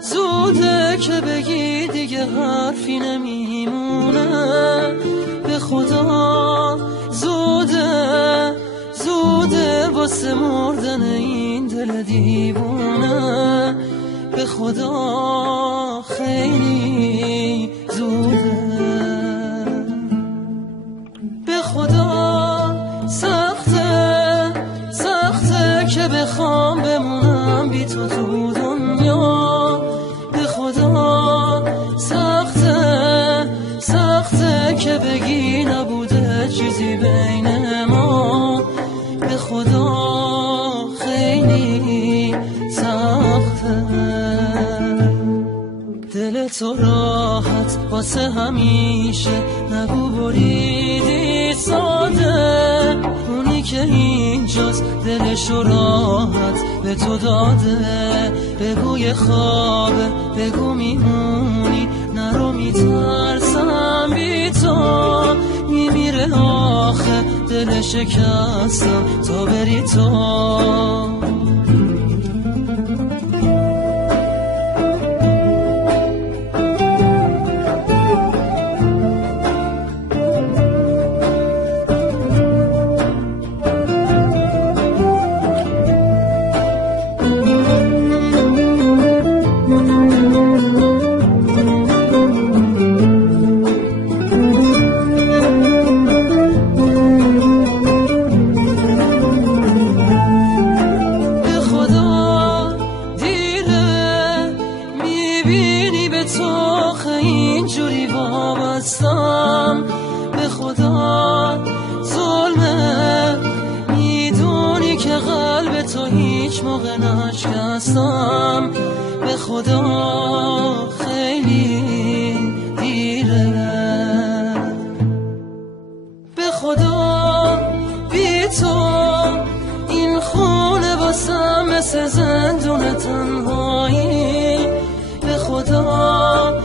زوده که بگی دیگه حرفی نمیمونه. به خدا زوده واسه مردن این دل دیوونه. به خدا خیلی زوده. به خدا سخته که بخوام بمونم بی تو تو دنیا. به خدا سخته که بگی نبوده چیزی بین ما. به خدا خیلی سخته. دل تو راحت واسه همیشه نگو بریدی ساده. اونی که اینجاست دلشو راحت به تو داده. بگو خوابه بگو میمونی نرو میترسم بی تو. میمیره آخه دل شکستم تا بری تو. میبینی به تو اینجوری وابستم. به خدا ظلمه میدونی که قلب تو هیچ موقع نشکستم. به خدا خیلی دیره. به خدا بی تو این خونه واسم مثل زندون تنهایی. به خدا